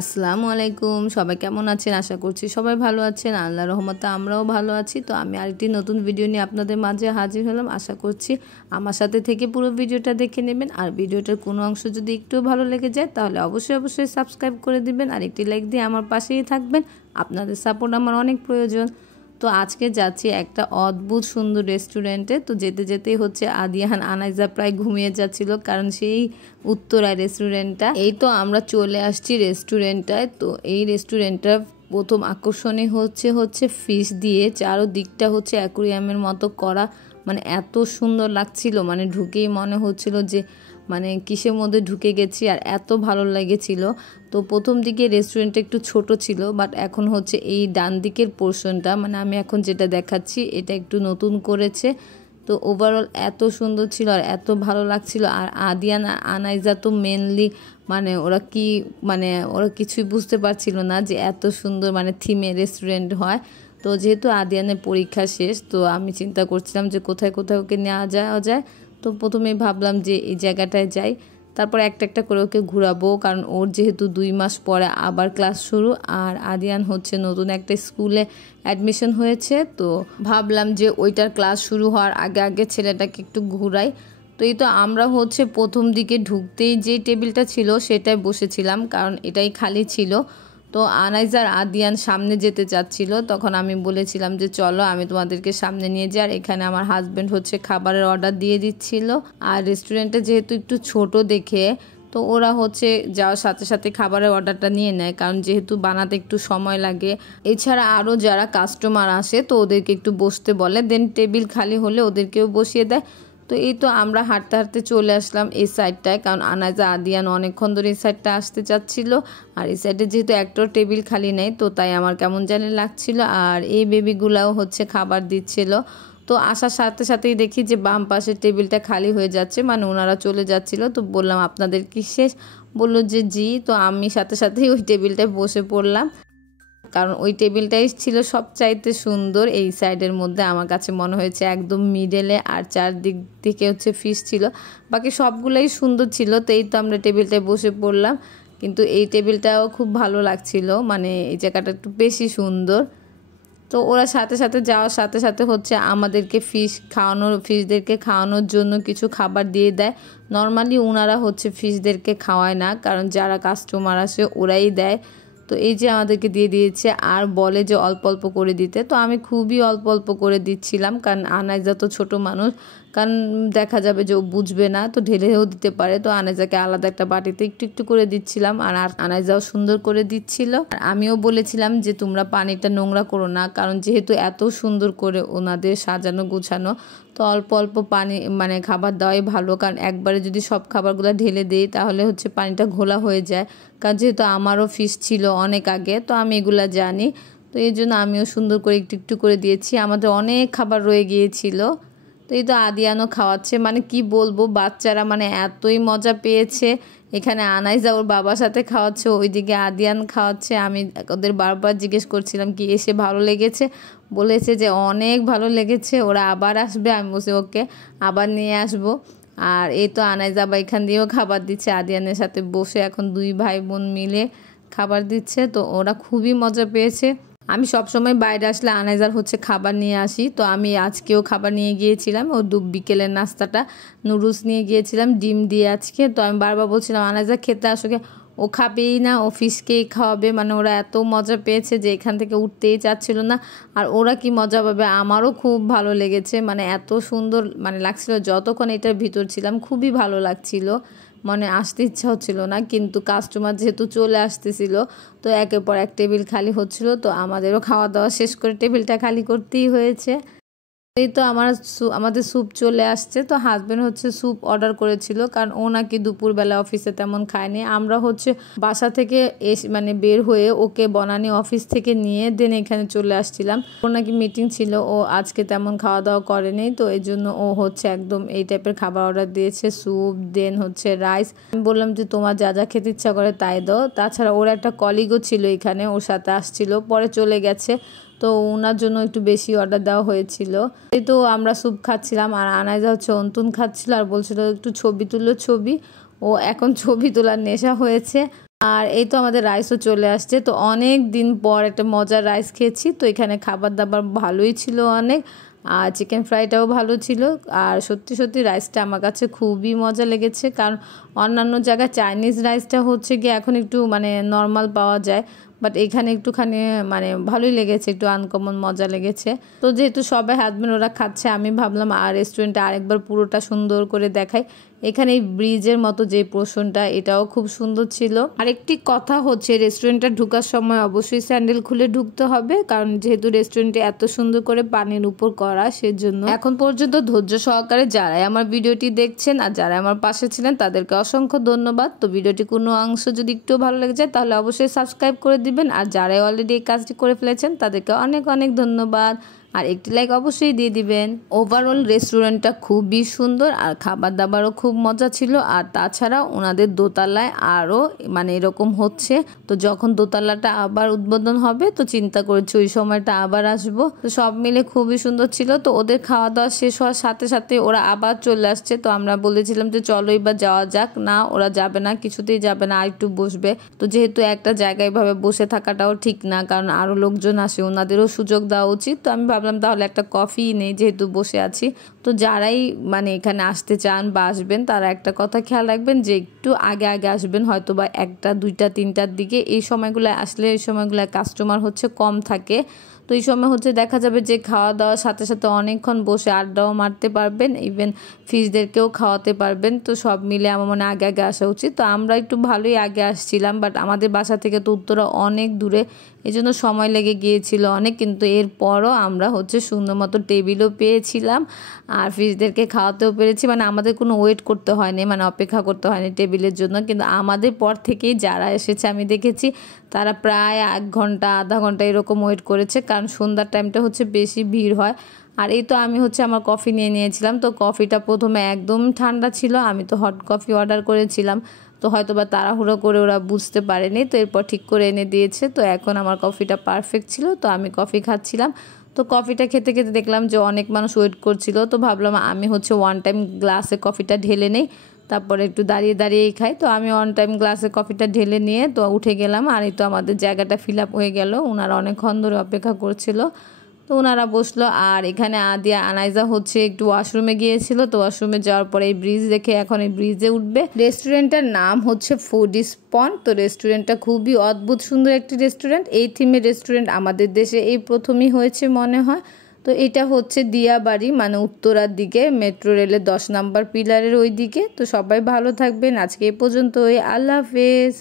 আসসালামু আলাইকুম, সবাই কেমন আছেন? আশা করছি সবাই ভালো আছেন। আল্লাহর রহমতে আমরাও ভালো আছি। তো আমি আরেকটি নতুন ভিডিও নিয়ে আপনাদের মাঝে হাজির হলাম। আশা করছি আমার সাথে থেকে পুরো ভিডিওটা দেখে নেবেন। আর ভিডিওটার কোনো অংশ যদি একটু ভালো লেগে যায় তাহলে অবশ্যই সাবস্ক্রাইব করে দিবেন আর একটি লাইক দিয়ে আমার পাশেই থাকবেন। আপনাদের সাপোর্ট আমার অনেক প্রয়োজন। তো আজকে যাচ্ছি একটা অদ্ভুত সুন্দর রেস্টুরেন্টে। তো যেতে যেতেই হচ্ছে আদিয়ান আনাইজা প্রায় ঘুমিয়ে যাচ্ছিল, কারণ সেই উত্তরায় রেস্টুরেন্টটা। এই তো আমরা চলে আসছি রেস্টুরেন্টটায়। তো এই রেস্টুরেন্টটার প্রথম আকর্ষণই হচ্ছে ফিশ দিয়ে চারোদিকটা হচ্ছে অ্যাকুরিয়ামের মতো করা। মানে এত সুন্দর লাগছিল, মানে ঢুকেই মনে হচ্ছিল যে মানে কিসের মধ্যে ঢুকে গেছি, আর এত ভালো লেগেছিল। তো প্রথম দিকে রেস্টুরেন্টটা একটু ছোট ছিল, বাট এখন হচ্ছে এই ডান দিকের পোর্শনটা, মানে আমি এখন যেটা দেখাচ্ছি এটা একটু নতুন করেছে। তো ওভারঅল এত সুন্দর ছিল আর এত ভালো লাগছিল। আর আদিয়ান আনাইজা তো মেনলি মানে ওরা কিছুই বুঝতে পারছিল না যে এত সুন্দর মানে থিমে রেস্টুরেন্ট হয়। তো যেহেতু আদিয়ানের পরীক্ষা শেষ, তো আমি চিন্তা করছিলাম যে কোথায় ওকে নেওয়া যায়। তো প্রথমেই ভাবলাম যে এই জায়গাটায় যাই, তারপর একটা করে ওকে ঘোরাবো, কারণ ওর যেহেতু 2 মাস পরে আবার ক্লাস শুরু। আর আদিয়ান হচ্ছে নতুন একটা স্কুলে অ্যাডমিশন হয়েছে। তো ভাবলাম যে ওইটার ক্লাস শুরু হওয়ার আগে ছেলেটাকে একটু ঘুরাই। তো এই তো আমরা হচ্ছে প্রথম দিকে ঢুকতেই যে টেবিলটা ছিল সেটাই বসেছিলাম, কারণ এটাই খালি ছিল। তো আনাইজার আদিয়ান সামনে যেতে চাচ্ছিল, তখন আমি বলেছিলাম যে চলো আমি তোমাদেরকে সামনে নিয়ে যাই। আর এখানে আমার হাজব্যান্ড হচ্ছে খাবারের অর্ডার দিয়ে দিচ্ছিল। আর রেস্টুরেন্টটা যেহেতু একটু ছোট দেখে, তো ওরা হচ্ছে যাওয়ার সাথে খাবারের অর্ডারটা নিয়ে নেয়, কারণ যেহেতু বানাতে একটু সময় লাগে। এছাড়া আরও যারা কাস্টমার আসে তো ওদেরকে একটু বসতে বলে, দেন টেবিল খালি হলে ওদেরকেও বসিয়ে দেয়। তো এই তো আমরা হাঁটতে চলে আসলাম এই সাইডটায়, কারণ আনাইজা আদিয়ান অনেকক্ষণ ধরে এই সাইডটা আসতে চাচ্ছিল। আর এই সাইডে যেহেতু একটা টেবিল খালি নেই, তো তাই আমার কেমন জানি লাগছিল। আর এই বেবিগুলাও হচ্ছে খাবার দিচ্ছিল। তো আসার সাথেই দেখি যে বাম পাশের টেবিলটা খালি হয়ে যাচ্ছে, মানে ওনারা চলে যাচ্ছিল। তো বললাম আপনাদের কি শেষ? বললো যে জি। তো আমি সাথেই ওই টেবিলটায় বসে পড়লাম, কারণ ওই টেবিলটাই ছিল সবচাইতে সুন্দর এই সাইডের মধ্যে। আমার কাছে মনে হয়েছে একদম মিডলে, আর চারদিক থেকে হচ্ছে ফিশ ছিল, বাকি সবগুলোই সুন্দর ছিল। তো এই তো আমরা টেবিলটায় বসে পড়লাম, কিন্তু এই টেবিলটাও খুব ভালো লাগছিল, মানে এই জায়গাটা একটু বেশি সুন্দর। তো ওরা সাথে যাওয়ার সাথে হচ্ছে আমাদেরকে ফিশদেরকে খাওয়ানোর জন্য কিছু খাবার দিয়ে দেয়। নর্মালি ওনারা হচ্ছে ফিশদেরকে খাওয়ায় না, কারণ যারা কাস্টমার আসে ওরাই দেয়। তো এই যে আমাদেরকে দিয়ে দিয়েছে, আর বলে যে অল্প করে দিতে। তো আমি খুবই অল্প করে দিচ্ছিলাম, কারণ আনাইজা তো ছোট মানুষ, কারণ দেখা যাবে যে ও বুঝবে না, তো ঢেলেও দিতে পারে। তো আনাইজাকে আলাদা একটা বাটিতে একটু করে দিচ্ছিলাম, আর আনাইজাও সুন্দর করে দিচ্ছিল। আর আমিও বলেছিলাম যে তোমরা পানিটা নোংরা করো না, কারণ যেহেতু এত সুন্দর করে ওনাদের সাজানো গোছানো, তো অল্প পানি মানে খাবার দেওয়াই ভালো। কারণ একবারে যদি সব খাবারগুলো ঢেলে দিই তাহলে হচ্ছে পানিটা ঘোলা হয়ে যায়। কারণ যেহেতু আমারও ফিশ ছিল অনেক আগে, তো আমি এগুলা জানি। তো এই জন্য আমিও সুন্দর করে একটু করে দিয়েছি। আমাদের অনেক খাবার রয়ে গিয়েছিল। তো এই তো আদিয়ানও খাওয়াচ্ছে, মানে কি বলবো, বাচ্চারা মানে এতই মজা পেয়েছে। এখানে আনাইজা ওর বাবার সাথে খাওয়াচ্ছে, ওইদিকে আদিয়ান খাওয়াচ্ছে। আমি ওদের বারবার জিজ্ঞেস করছিলাম কি এসে ভালো লেগেছে, বলেছে যে অনেক ভালো লেগেছে, ওরা আবার আসবে। আমি বলছি ওকে, আবার নিয়ে আসবো। আর এই তো আনাইজা বা এখান দিয়েও খাবার দিচ্ছে আদিয়ানের সাথে বসে, এখন 2 ভাই বোন মিলে খাবার দিচ্ছে। তো ওরা খুবই মজা পেয়েছে। আমি সবসময় বাইরে আসলে আনাইজার হচ্ছে খাবার নিয়ে আসি। তো আমি আজকেও খাবার নিয়ে গিয়েছিলাম, ও বিকেলের নাস্তাটা নুডলস নিয়ে গিয়েছিলাম ডিম দিয়ে আজকে। তো আমি বারবার বলছিলাম আনাইজা খেতে আসোকে, ও খাবেই না, ও ফিশকেই খাওয়াবে। মানে ওরা এত মজা পেয়েছে যে এখান থেকে উঠতেই চাচ্ছিল না। আর ওরা কি মজা পাবে, আমারও খুব ভালো লেগেছে, মানে এত সুন্দর মানে লাগছিল। যতক্ষণ এটার ভিতর ছিলাম খুবই ভালো লাগছিল, মানে আসতে ইচ্ছা হচ্ছিল না, কিন্তু কাস্টমার যেহেতু চলে আসতেছিল, তো একের পর এক টেবিল খালি হচ্ছিল। তো আমাদেরও খাওয়া দাওয়া শেষ করে টেবিলটা খালি করতেই হয়েছে। এই তো আমাদের স্যুপ চলে আসছে। তো হাজবেন্ড হচ্ছে স্যুপ অর্ডার করেছিল, কারণ ও নাকি দুপুরবেলা অফিসে তেমন খায়নি। আমরা হচ্ছে বাসা থেকে মানে বের হয়ে ওকে বনানী অফিস থেকে নিয়ে দেন এখানে চলে আসছিলাম। ওর নাকি মিটিং ছিল, ও আজকে তেমন খাওয়া দাওয়া করেনি, তো এই জন্য ও হচ্ছে একদম এই টাইপের খাবার অর্ডার দিয়েছে, স্যুপ দেন হচ্ছে রাইস। আমি বললাম যে তোমার যা যা খেতে ইচ্ছা করে তাই দাও। তাছাড়া ওর একটা কলিগও ছিল এখানে, ওর সাথে আসছিল, পরে চলে গেছে, তো ওনার জন্য একটু বেশি অর্ডার দেওয়া হয়েছিল। এই তো আমরা স্যুপ খাচ্ছিলাম আর আনাইজা হচ্ছে অন্তুন খাচ্ছিল আর বলছিল একটু ছবি তুলো ছবি। ও এখন ছবি তোলার নেশা হয়েছে। আর এই তো আমাদের রাইসও চলে আসছে। তো অনেক দিন পর একটা মজার রাইস খেয়েছি। তো এখানে খাবার দাবার ভালোই ছিল অনেক, আর চিকেন ফ্রাইটাও ভালো ছিল। আর সত্যি সত্যি রাইসটা আমার কাছে খুবই মজা লেগেছে, কারণ অন্যান্য জায়গায় চাইনিজ রাইসটা হচ্ছে গিয়ে এখন একটু মানে নর্মাল পাওয়া যায়, বাট এখানে একটুখানি মানে ভালোই লেগেছে, একটু আনকমন মজা লেগেছে। তো যেহেতু সবাই হাজবেন্ড ওরা খাচ্ছে, আমি ভাবলাম আর রেস্টুরেন্টে আরেকবার পুরোটা সুন্দর করে দেখাই। এখানে এই ব্রিজের মতো যে পোর্শনটা, এটাও খুব সুন্দর ছিল। আরেকটি কথা হচ্ছে, রেস্টুরেন্টটা ঢুকার সময় অবশ্যই স্যান্ডেল খুলে ঢুকতে হবে, কারণ যেহেতু রেস্টুরেন্টে এত সুন্দর করে পানির উপর করা, সেজন্য। এখন পর্যন্ত ধৈর্য সহকারে যারাই আমার ভিডিওটি দেখছেন আর যারা আমার পাশে ছিলেন তাদেরকে অসংখ্য ধন্যবাদ। তো ভিডিওটি কোনো অংশ যদি একটু ভালো লেগে যায় তাহলে অবশ্যই সাবস্ক্রাইব করে দিবেন, আর যারাই অলরেডি এই কাজটি করে ফেলেছেন তাদেরকে অনেক অনেক ধন্যবাদ, আর একটি লাইক অবশ্যই দিয়ে দিবেন। ওভারঅল রেস্টুরেন্টটা খুবই সুন্দর আর খাবার দাবারও খুব মজা ছিল। আর তাছাড়া ওনাদের দোতলায় আরও মানে এরকম হচ্ছে, তো যখন দোতলাটা আবার উদ্বোধন হবে তো চিন্তা করছি ওই সময়টা আবার আসবো। তো সব মিলে খুবই সুন্দর ছিল। তো ওদের খাওয়া দাওয়া শেষ হওয়ার সাথে সাথে ওরা আবার চলে আসছে। তো আমরা বলেছিলাম যে চলো এবার যাওয়া যাক, না ওরা যাবে না, কিছুতেই যাবে না, আর একটু বসবে। তো যেহেতু একটা জায়গায় ভাবে বসে থাকাটাও ঠিক না, কারণ আরও লোকজন আসে, ওনাদেরও সুযোগ দেওয়া উচিত। তো আমি ভাবলাম তাহলে একটা কফি নেই, যেহেতু বসে আছি। তো যারাই মানে এখানে আসতে চান বা আসবেন তারা একটা কথা খেয়াল রাখবেন যে একটু আগে আগে আসবেন, হয়তো বা 1টা 2টা 3টার দিকে। এই সময়গুলো আসলে এই সময়গুলো কাস্টমার হচ্ছে কম থাকে। তো এই সময় হচ্ছে দেখা যাবে যে খাওয়া দাওয়ার সাথে সাথে অনেকক্ষণ বসে আড্ডাও মারতে পারবেন, ইভেন ফিশদেরকেও খাওয়াতে পারবেন। তো সব মিলে আমার মনে আগে আগে আসা উচিত। তো আমরা একটু ভালোই আগে আসছিলাম, বাট আমাদের বাসা থেকে তো উত্তরা অনেক দূরে, এই জন্য সময় লেগে গিয়েছিল অনেক। কিন্তু এরপরও আমরা হচ্ছে সুন্দর মতো টেবিলও পেয়েছিলাম আর ফিশদেরকে খাওয়াতেও পেরেছি। মানে আমাদের কোনো ওয়েট করতে হয়নি, মানে অপেক্ষা করতে হয়নি টেবিলের জন্য। কিন্তু আমাদের পর থেকেই যারা এসেছে আমি দেখেছি তারা প্রায় 1 ঘন্টা আধা ঘন্টা এরকম ওয়েট করেছে, কারণ সন্ধ্যার টাইমটা হচ্ছে বেশি ভিড় হয়। আর এই তো আমি হচ্ছে আমার কফি নিয়েছিলাম। তো কফিটা প্রথমে একদম ঠান্ডা ছিল, আমি তো হট কফি অর্ডার করেছিলাম, তো হয়তো বা তাড়াহুড়ো করে ওরা বুঝতে পারেনি, তো এরপর ঠিক করে এনে দিয়েছে। তো এখন আমার কফিটা পারফেক্ট ছিল, তো আমি কফি খাচ্ছিলাম। তো কফিটা খেতে খেতে দেখলাম যে অনেক মানুষ ওয়েট করছিল, তো ভাবলাম আমি হচ্ছে ওয়ান টাইম গ্লাসে কফিটা ঢেলে নেই, তারপরে একটু দাঁড়িয়ে দাঁড়িয়েই খাই। তো আমি ওয়ান টাইম গ্লাসে কফিটা ঢেলে নিয়ে তো উঠে গেলাম। আর এই তো আমাদের জায়গাটা ফিল আপ হয়ে গেল, ওনারা অনেকক্ষণ ধরে অপেক্ষা করছিল। তো ওনারা বসলো। আর এখানে আদিয়া আনাইজা হচ্ছে একটু ওয়াশরুমে গিয়েছিল, তো ওয়াশরুমে যাওয়ার পরে এই ব্রিজ দেখে এখন এই ব্রিজে উঠবে। রেস্টুরেন্টটার নাম হচ্ছে ফুডি স্পন। তো রেস্টুরেন্টটা খুবই অদ্ভুত সুন্দর একটি রেস্টুরেন্ট, এই থিমের রেস্টুরেন্ট আমাদের দেশে এই প্রথমই হয়েছে মনে হয়। তো এটা হচ্ছে দিয়াবাড়ি, মানে উত্তরার দিকে, মেট্রো রেলের 10 নম্বর পিলারের ওই দিকে। তো সবাই ভালো থাকবেন, আজকে এ পর্যন্তই, আল্লাহ হাফেজ।